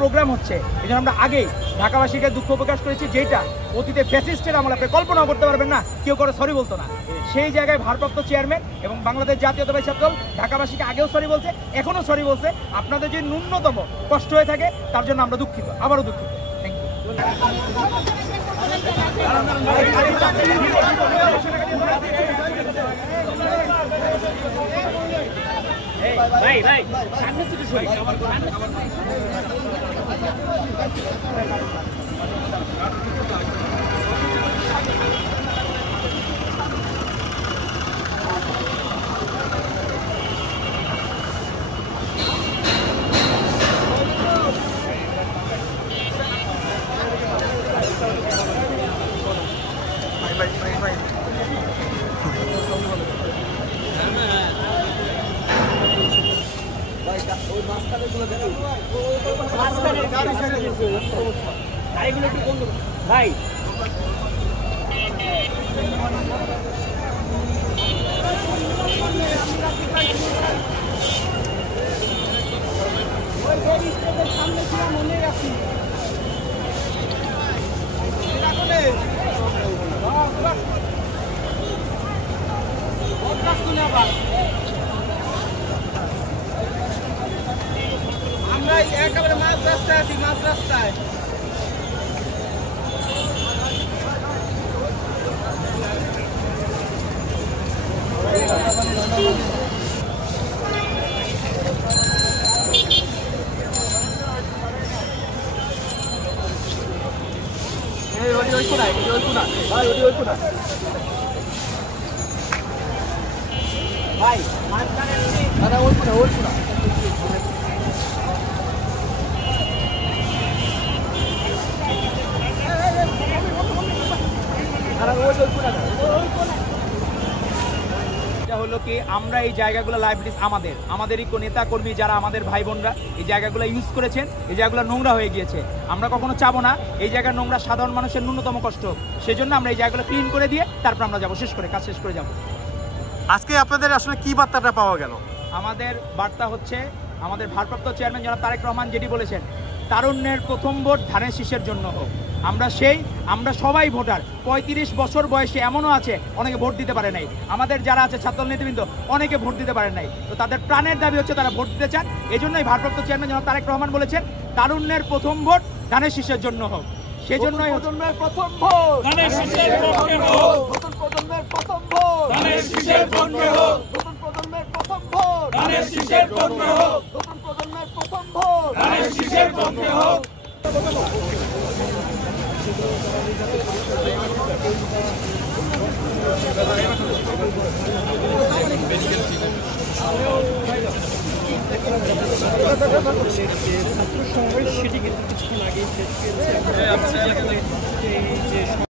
Programme হচ্ছে, এই জন্য আমরা আগেই ঢাকাবাসীকে দুঃখ প্রকাশ করেছি, যেটা অতীতে ফ্যাসিস্টের আমলে আপনি কল্পনাও করতে পারবেন না, কেউ করে সরি বলতো না। সেই জায়গায় ভারপ্রাপ্ত চেয়ারম্যান এবং বাংলাদেশ জাতীয়তাবাদী ছাত্র দল ঢাকাবাসীকে আগেও সরি বলছে, এখনও সরি বলছে। আপনাদের যে ন্যূনতম কষ্ট হয়ে থাকে তার জন্য আমরা দুঃখিত, আবারও দুঃখিত। থ্যাংক ভাই আমরা একেবারে মাঝ রাস্তায় আছি, মাঝ রাস্তায়। ভাই দাদা ওই হলো কি, আমরা এই জায়গাগুলো লাইব্রেরিজ আমাদেরই নেতা কর্মী যারা আমাদের ভাই বোনরা এই জায়গাগুলো ইউজ করেছেন, এই জায়গাগুলো নোংরা হয়ে গিয়েছে। আমরা কখনো চাবো না এই জায়গার নোংরা সাধারণ মানুষের ন্যূনতম কষ্ট, সেজন্য আমরা এই জায়গাগুলো ক্লিন করে দিয়ে তারপর আমরা যাবো, কাজ শেষ করে যাবো। আজকে আপনাদের আসলে কি বার্তাটা পাওয়া গেল? আমাদের বার্তা হচ্ছে, আমাদের ভারপ্রাপ্ত চেয়ারম্যান জনাব তারেক রহমান যেটি বলেছেন, তারুণ্যের প্রথম ভোট ধানের শীষের জন্য হোক। আমরা সবাই ভোটার। 35 বছর বয়সে এমনও আছে অনেকে ভোট দিতে পারে নাই, আমাদের যারা আছে ছাত্র নেতৃবৃন্দ অনেকে ভোট দিতে পারে নাই। তো তাদের প্রাণের দাবি হচ্ছে তারা ভোট দিতে চান। এই জন্যই ভারপ্রাপ্ত চেয়ারম্যান জনাব তারেক রহমান বলেছেন তারুণ্যের প্রথম ভোট ধানের শীষের জন্য হোক। সেজন্যই প্রথমের প্রথম ভোট ধানের শীষের পক্ষে হোক, নতুন প্রজন্মের প্রথম ভোট ধানের শীষের পক্ষে হোক, নতুন প্রজন্মের প্রথম ভোট ধানের শীষের পক্ষে হোক, নতুন প্রজন্মের প্রথম ভোট ধানের শীষের পক্ষে হোক। ছাত্র সমাবেশ সেটি কিন্তু কিছুক্ষণ আগেই শেষ হয়েছে।